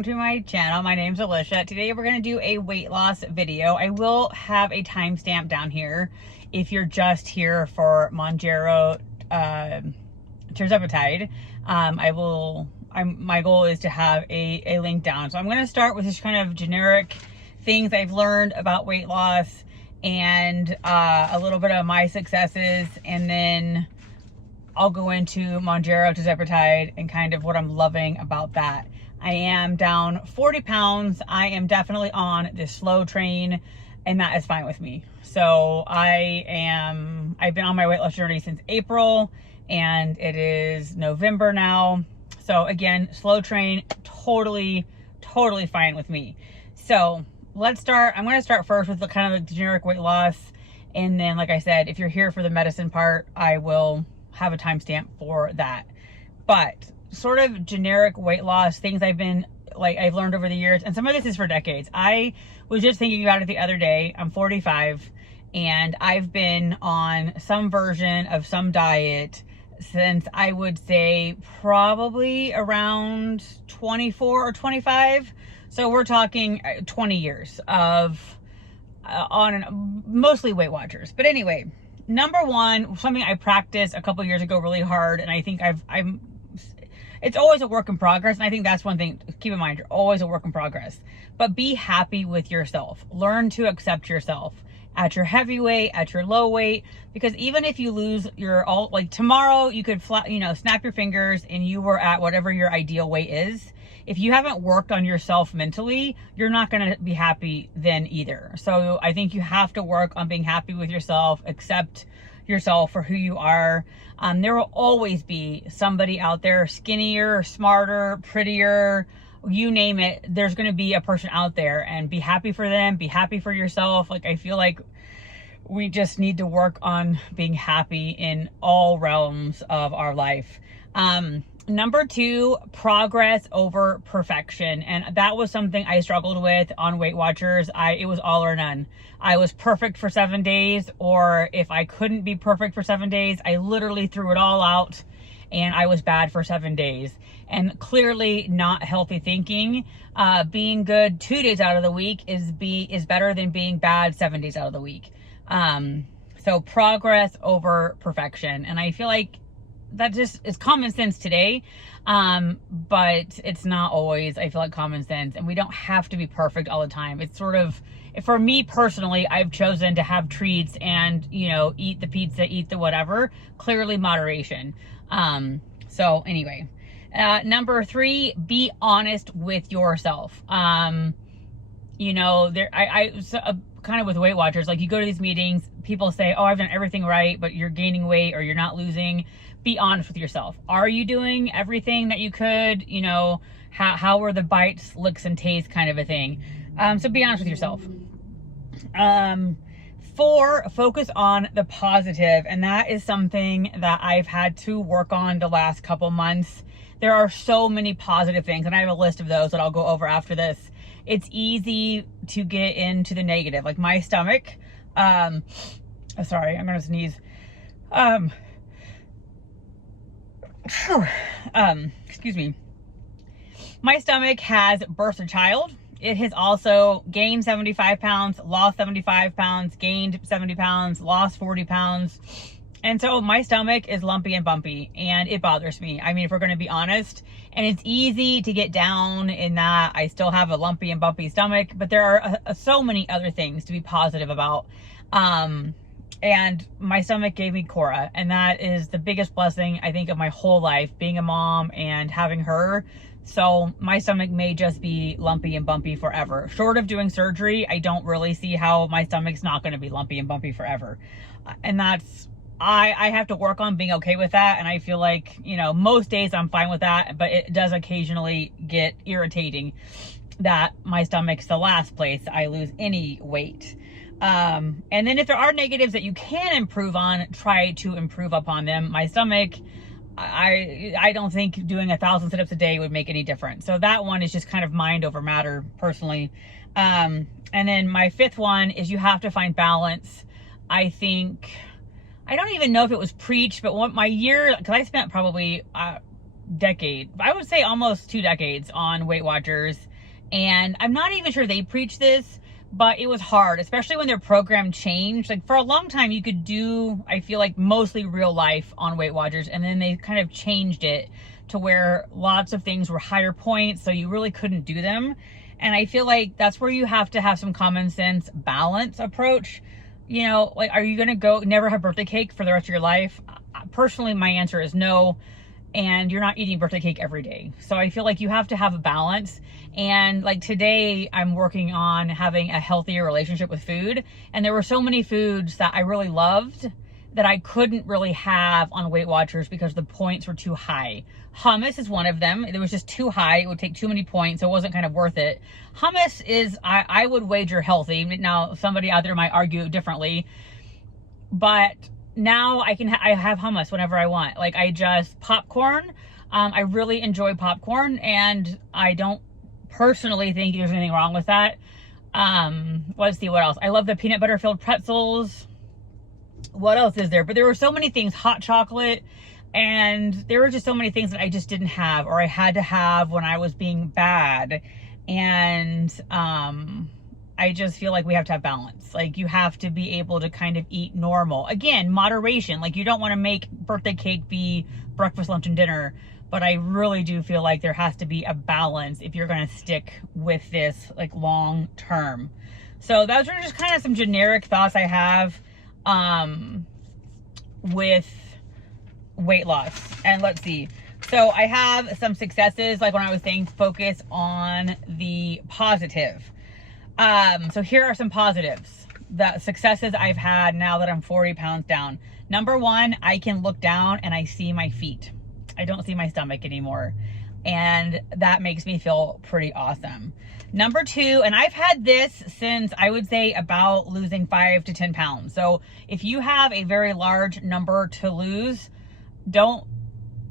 welcome to my channel. My name's Alicia. Today we're going to do a weight loss video. I will have a timestamp down here if you're just here for Mounjaro Tirzepatide. My goal is to have a link down. So I'm going to start with just kind of generic things I've learned about weight loss and a little bit of my successes, and then I'll go into Mounjaro Tirzepatide and kind of what I'm loving about that. I am down 40 pounds. I am definitely on this slow train, and that is fine with me. So I've been on my weight loss journey since April, and it is November now. So again, slow train, totally fine with me. So let's start. I'm going to start first with the kind of the generic weight loss. And then, like I said, if you're here for the medicine part, I will have a timestamp for that. But sort of generic weight loss things I've learned over the years, and some of this is for decades. I was just thinking about it the other day. I'm 45 and I've been on some version of some diet since I would say probably around 24 or 25. So we're talking 20 years of mostly Weight Watchers. But anyway, number one, something I practiced a couple years ago really hard, and I think it's always a work in progress. And I think that's one thing to keep in mind. You're always a work in progress, but be happy with yourself. Learn to accept yourself at your heavy weight, at your low weight, because even if you lose tomorrow, you could snap your fingers and you were at whatever your ideal weight is. If you haven't worked on yourself mentally, you're not going to be happy then either. So I think you have to work on being happy with yourself, accept yourself for who you are. There will always be somebody out there skinnier, smarter, prettier, you name it. There's going to be a person out there, and be happy for them, be happy for yourself. I feel like we just need to work on being happy in all realms of our life. Number two, progress over perfection. And that was something I struggled with on Weight Watchers. It was all or none. I was perfect for 7 days, or if I couldn't be perfect for 7 days, I literally threw it all out and I was bad for 7 days. And clearly not healthy thinking. Being good 2 days out of the week is better than being bad 7 days out of the week. So progress over perfection. And I feel like that just is common sense today, but it's not always, I feel like, common sense. And we don't have to be perfect all the time. It's sort of, for me personally, I've chosen to have treats and, eat the pizza, eat the whatever, clearly moderation. So anyway, number three, be honest with yourself. Kind of with Weight Watchers, you go to these meetings, people say, oh, I've done everything right, but you're gaining weight or you're not losing. Be honest with yourself. Are you doing everything that you could? How were the bites, licks, and tastes kind of a thing? So be honest with yourself. Four, focus on the positive. And that is something that I've had to work on the last couple months. There are so many positive things, and I have a list of those that I'll go over after this. It's easy to get into the negative. Like my stomach, sorry, I'm gonna sneeze. Excuse me. My stomach has birthed a child. It has also gained 75 pounds, lost 75 pounds, gained 70 pounds, lost 40 pounds. And so my stomach is lumpy and bumpy, and it bothers me. I mean, if we're going to be honest, and it's easy to get down in that I still have a lumpy and bumpy stomach, but there are so many other things to be positive about. And my stomach gave me Cora, and that is the biggest blessing, I think, of my whole life, being a mom and having her. So my stomach may just be lumpy and bumpy forever. Short of doing surgery, I don't really see how my stomach's not going to be lumpy and bumpy forever. And that's, I have to work on being okay with that. And I feel like, most days I'm fine with that, but it does occasionally get irritating that my stomach's the last place I lose any weight. And then if there are negatives that you can improve on, try to improve upon them. My stomach, I don't think doing 1,000 sit-ups a day would make any difference. So that one is just kind of mind over matter personally. And then my fifth one is you have to find balance. I think, I don't even know if it was preached, but what my year, because I spent probably a decade, I would say almost 2 decades on Weight Watchers. And I'm not even sure they preach this, but it was hard, especially when their program changed. Like for a long time, you could do, I feel like, mostly real life on Weight Watchers. And then they kind of changed it to where lots of things were higher points. So you really couldn't do them. And I feel like that's where you have to have some common sense balance approach. You know, like, are you going to go never have birthday cake for the rest of your life? Personally, my answer is no. And you're not eating birthday cake every day. So I feel like you have to have a balance. And like today, I'm working on having a healthier relationship with food. And there were so many foods that I really loved that I couldn't really have on Weight Watchers because the points were too high. Hummus is one of them. It was just too high. It would take too many points. So it wasn't kind of worth it. Hummus is, I would wager, healthy. Now, somebody out there might argue differently, but now I have hummus whenever I want. Like popcorn. I really enjoy popcorn, and I don't personally think there's anything wrong with that. Let's see what else. I love the peanut butter filled pretzels. What else is there? But there were so many things, hot chocolate, and there were just so many things that I just didn't have, or I had to have when I was being bad. And, I just feel like we have to have balance. Like you have to be able to kind of eat normal. Again, moderation. Like you don't want to make birthday cake be breakfast, lunch, and dinner. But I really do feel like there has to be a balance if you're going to stick with this like long term. So those are just kind of some generic thoughts I have with weight loss. And let's see. So I have some successes, like when I was saying, focus on the positive. So here are some positives, the successes I've had now that I'm 40 pounds down. Number one, I can look down and I see my feet. I don't see my stomach anymore. And that makes me feel pretty awesome. Number two, and I've had this since I would say about losing 5 to 10 pounds. So if you have a very large number to lose, don't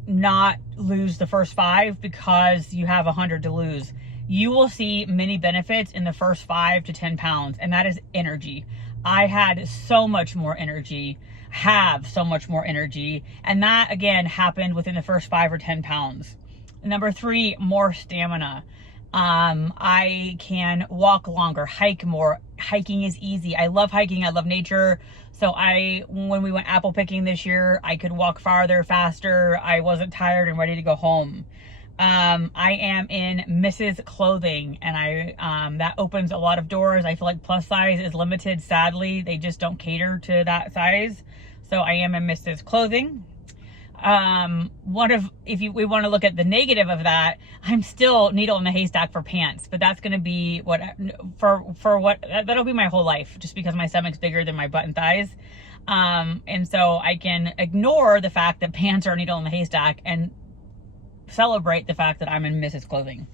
not lose the first 5 because you have 100 to lose. You will see many benefits in the first 5 to 10 pounds, and that is energy. I had so much more energy, have so much more energy, and that again happened within the first 5 or 10 pounds. Number 3, more stamina. I can walk longer, hike more. Hiking is easy. I love hiking. I love nature. So when we went apple picking this year, I could walk farther, faster. I wasn't tired and ready to go home. I am in Mrs. Clothing, and that opens a lot of doors. I feel like plus size is limited. Sadly, they just don't cater to that size. So I am in Mrs. Clothing. If we want to look at the negative of that, I'm still needle in the haystack for pants, but that's going to be that'll be my whole life, just because my stomach's bigger than my butt and thighs. And so I can ignore the fact that pants are a needle in the haystack and celebrate the fact that I'm in Mrs. Clothing.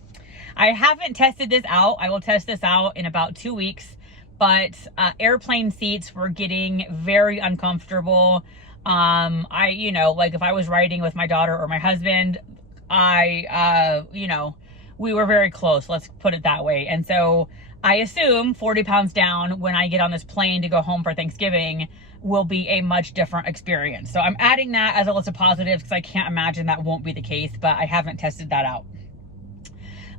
I haven't tested this out. I will test this out in about 2 weeks, but airplane seats were getting very uncomfortable. Like if I was riding with my daughter or my husband, we were very close, let's put it that way. And so I assume 40 pounds down when I get on this plane to go home for Thanksgiving will be a much different experience. So I'm adding that as a list of positives because I can't imagine that won't be the case, but I haven't tested that out.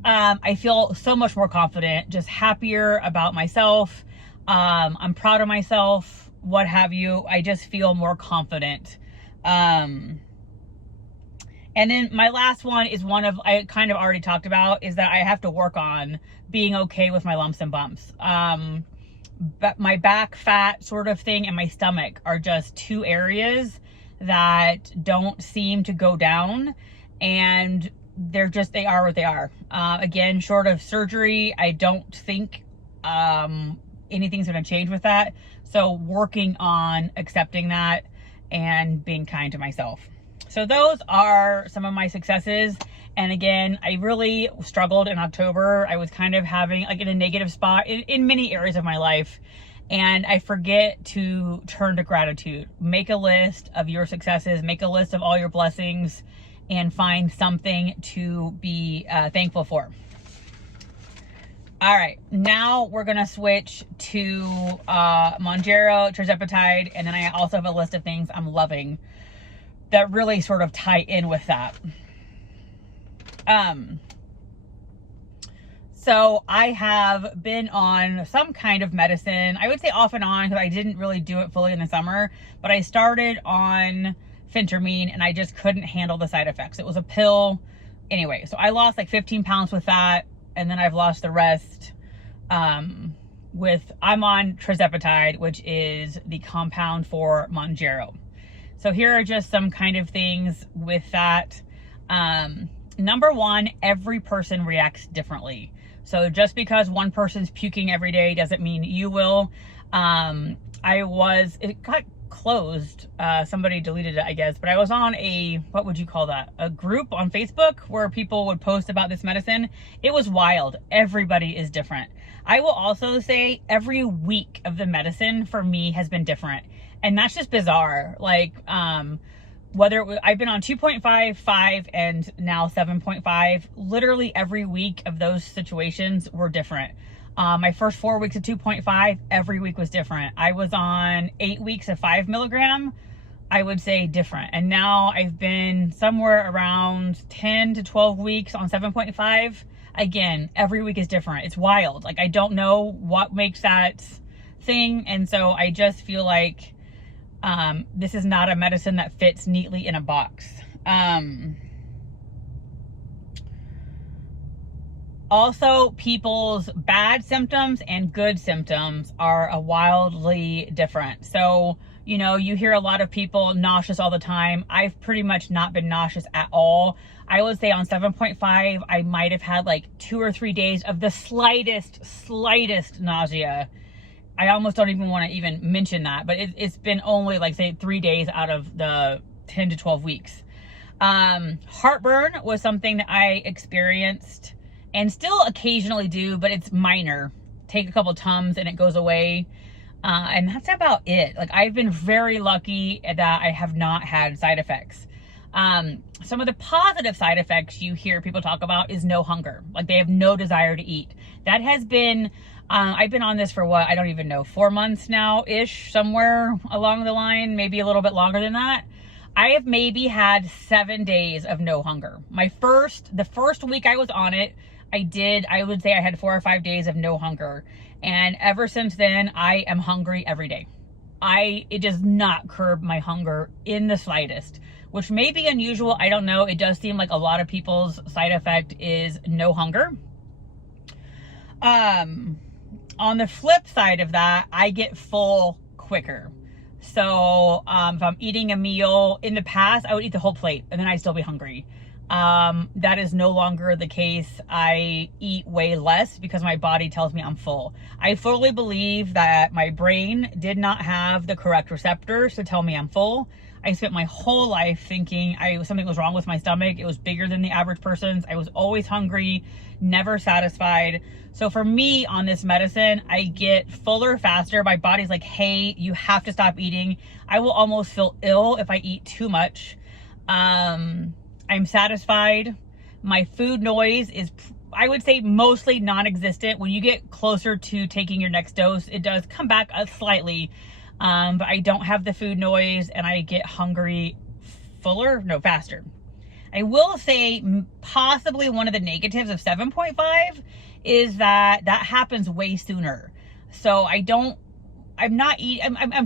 I feel so much more confident, just happier about myself. I'm proud of myself, what have you. I just feel more confident. And then my last one is I kind of already talked about, is that I have to work on being okay with my lumps and bumps. But my back fat sort of thing and my stomach are just 2 areas that don't seem to go down, and they are what they are. Again, short of surgery, I don't think anything's going to change with that. So working on accepting that and being kind to myself. So those are some of my successes. And again, I really struggled in October. I was kind of having like in a negative spot in many areas of my life. And I forget to turn to gratitude. Make a list of your successes, make a list of all your blessings, and find something to be thankful for. All right, now we're gonna switch to Mounjaro, Tirzepatide, and then I also have a list of things I'm loving that really sort of tie in with that. So I have been on some kind of medicine. I would say off and on because I didn't really do it fully in the summer, but I started on phentermine and I just couldn't handle the side effects. It was a pill. Anyway, so I lost like 15 pounds with that, and then I've lost the rest I'm on Tirzepatide, which is the compound for Mounjaro. So here are just some kind of things with that. Number one, every person reacts differently. So just because one person's puking every day doesn't mean you will. It got closed. Somebody deleted it, I guess, but I was on what would you call that? A group on Facebook where people would post about this medicine. It was wild. Everybody is different. I will also say every week of the medicine for me has been different. And that's just bizarre. Like, I've been on 2.5, 5, and now 7.5. Literally every week of those situations were different. My first 4 weeks of 2.5, every week was different. I was on 8 weeks of 5 milligram, I would say different. And now I've been somewhere around 10 to 12 weeks on 7.5. Again, every week is different. It's wild. Like, I don't know what makes that thing. And so I just feel like this is not a medicine that fits neatly in a box. Also, people's bad symptoms and good symptoms are wildly different. So, you know, you hear a lot of people nauseous all the time. I've pretty much not been nauseous at all. I would say on 7.5, I might have had like 2 or 3 days of the slightest nausea. I almost don't even want to even mention that, but it's been only like, say, 3 days out of the 10 to 12 weeks. Heartburn was something that I experienced and still occasionally do, but it's minor. Take a couple Tums and it goes away. And that's about it. Like, I've been very lucky that I have not had side effects. Some of the positive side effects you hear people talk about is no hunger. Like, they have no desire to eat. That has been, I've been on this for what? I don't even know, 4 months now-ish, somewhere along the line, maybe a little bit longer than that. I have maybe had 7 days of no hunger. The first week I was on it, I would say I had 4 or 5 days of no hunger. And ever since then, I am hungry every day. It does not curb my hunger in the slightest, which may be unusual. I don't know. It does seem like a lot of people's side effect is no hunger. On the flip side of that, I get full quicker. So if I'm eating a meal, in the past, I would eat the whole plate and then I'd still be hungry. That is no longer the case. I eat way less because my body tells me I'm full. I fully believe that my brain did not have the correct receptors to tell me I'm full. I spent my whole life thinking something was wrong with my stomach. It was bigger than the average person's. I was always hungry, never satisfied. So for me on this medicine, I get fuller faster. My body's like, hey, you have to stop eating. I will almost feel ill if I eat too much. I'm satisfied. My food noise is, I would say, mostly non-existent. When you get closer to taking your next dose, it does come back slightly, but I don't have the food noise and I get hungry faster. I will say possibly one of the negatives of 7.5 is that happens way sooner. So I'm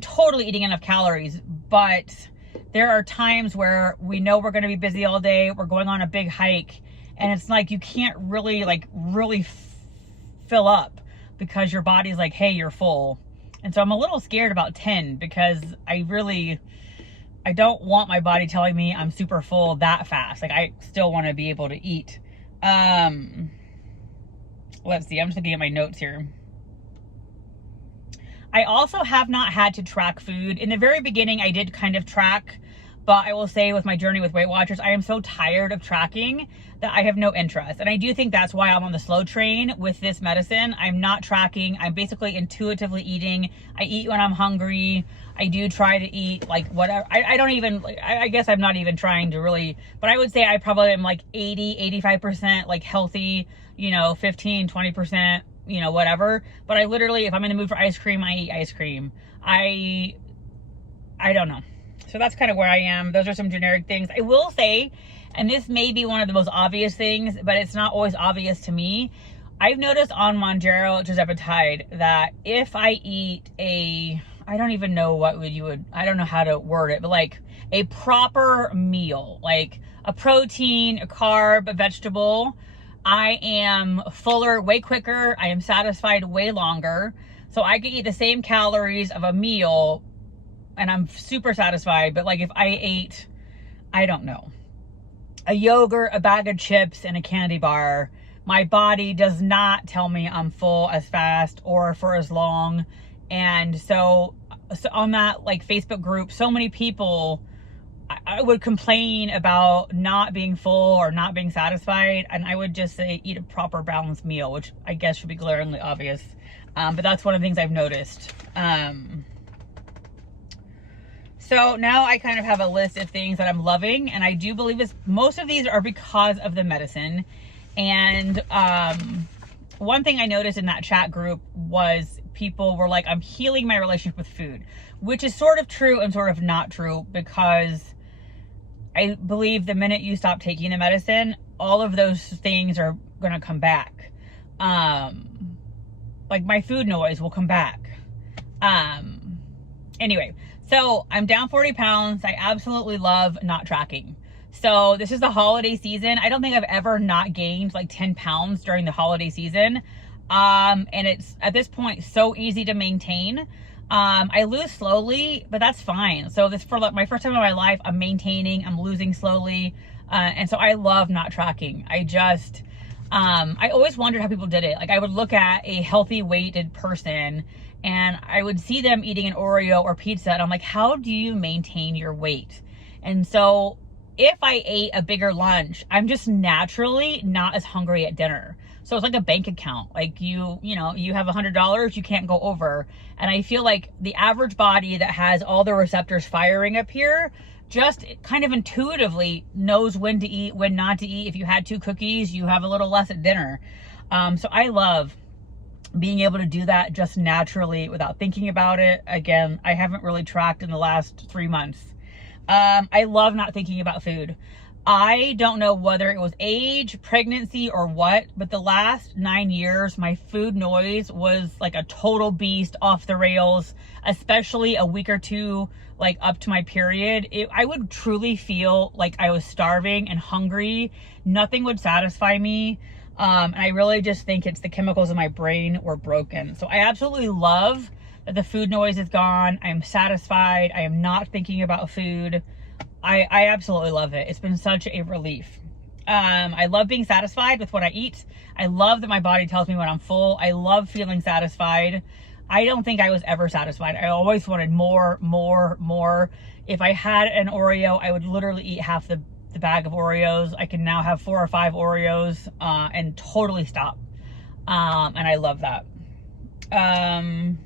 totally eating enough calories, but there are times where we know we're going to be busy all day. We're going on a big hike and it's like, you can't really fill up because your body's like, hey, you're full. And so I'm a little scared about 10 because I don't want my body telling me I'm super full that fast. Like, I still want to be able to eat. Let's see. I'm just looking at my notes here. I also have not had to track food. In the very beginning, I did kind of track, but I will say with my journey with Weight Watchers, I am so tired of tracking that I have no interest. And I do think that's why I'm on the slow train with this medicine. I'm not tracking. I'm basically intuitively eating. I eat when I'm hungry. I do try to eat like whatever. I guess I'm not even trying to really, but I would say I probably am like 85% like healthy, 15, 20%. Whatever. But I literally, if I'm in the mood for ice cream, I eat ice cream. I don't know. So that's kind of where I am. Those are some generic things. I will say, and this may be one of the most obvious things, but it's not always obvious to me. I've noticed on Mounjaro Tirzepatide that if I eat I don't even know I don't know how to word it, but like a proper meal, like a protein, a carb, a vegetable, I am fuller way quicker. I am satisfied way longer. So I could eat the same calories of a meal and I'm super satisfied. But like if I ate, I don't know, a yogurt, a bag of chips, and a candy bar, my body does not tell me I'm full as fast or for as long. And so on that like Facebook group, so many people, I would complain about not being full or not being satisfied. And I would just say, eat a proper balanced meal, which I guess should be glaringly obvious. But that's one of the things I've noticed. So now I kind of have a list of things that I'm loving. And I do believe most of these are because of the medicine. And one thing I noticed in that chat group was people were like, I'm healing my relationship with food, which is sort of true and sort of not true, because I believe the minute you stop taking the medicine, all of those things are going to come back. Like my food noise will come back. Anyway, so I'm down 40 pounds. I absolutely love not tracking. So this is the holiday season. I don't think I've ever not gained like 10 pounds during the holiday season. And it's at this point so easy to maintain. I lose slowly, but that's fine. So this for like my first time in my life, I'm maintaining, I'm losing slowly. And so I love not tracking. I always wondered how people did it. Like I would look at a healthy weighted person and I would see them eating an Oreo or pizza. And I'm like, how do you maintain your weight? And so if I ate a bigger lunch, I'm just naturally not as hungry at dinner. So it's like a bank account. Like you have $100, you can't go over. And I feel like the average body that has all the receptors firing up here just kind of intuitively knows when to eat, when not to eat. If you had 2 cookies, you have a little less at dinner. So I love being able to do that just naturally without thinking about it. Again, I haven't really tracked in the last 3 months. I love not thinking about food. I don't know whether it was age, pregnancy, or what, but the last 9 years, my food noise was like a total beast, off the rails, especially a week or two, like up to my period. I would truly feel like I was starving and hungry. Nothing would satisfy me. And I really just think it's the chemicals in my brain were broken. So I absolutely love that the food noise is gone. I am satisfied. I am not thinking about food. I absolutely love it. It's been such a relief. I love being satisfied with what I eat. I love that my body tells me when I'm full. I love feeling satisfied. I don't think I was ever satisfied. I always wanted more, more, more. If I had an Oreo, I would literally eat half the bag of Oreos. I can now have 4 or 5 Oreos and totally stop. And I love that. And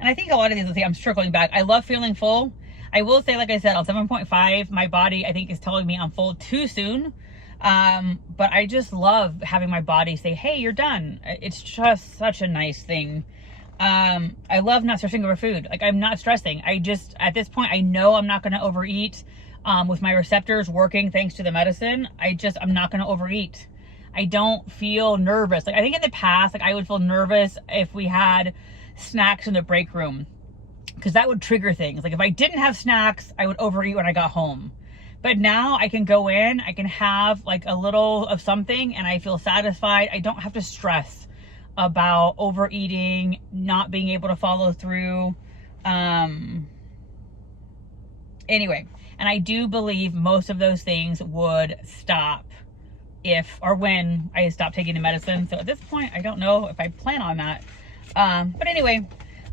I think a lot of these, I'm circling back. I love feeling full. I will say, like I said, on 7.5, my body, I think, is telling me I'm full too soon. But I just love having my body say, hey, you're done. It's just such a nice thing. I love not stressing over food. Like, I'm not stressing. At this point, I know I'm not going to overeat. With my receptors working thanks to the medicine, I'm not going to overeat. I don't feel nervous. Like, I think in the past, like, I would feel nervous if we had snacks in the break room, because that would trigger things. Like if I didn't have snacks, I would overeat when I got home. But now I can go in, I can have like a little of something and I feel satisfied. I don't have to stress about overeating, not being able to follow through. Anyway, and I do believe most of those things would stop if or when I stop taking the medicine. So at this point, I don't know if I plan on that. But anyway,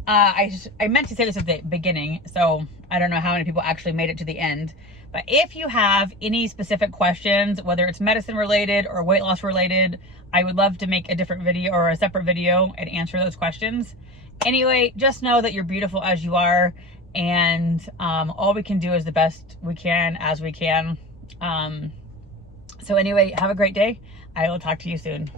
I meant to say this at the beginning, so I don't know how many people actually made it to the end. But if you have any specific questions, whether it's medicine related or weight loss related, I would love to make a different video or a separate video and answer those questions. Anyway, just know that you're beautiful as you are, and all we can do is the best we can as we can. So anyway, have a great day. I will talk to you soon.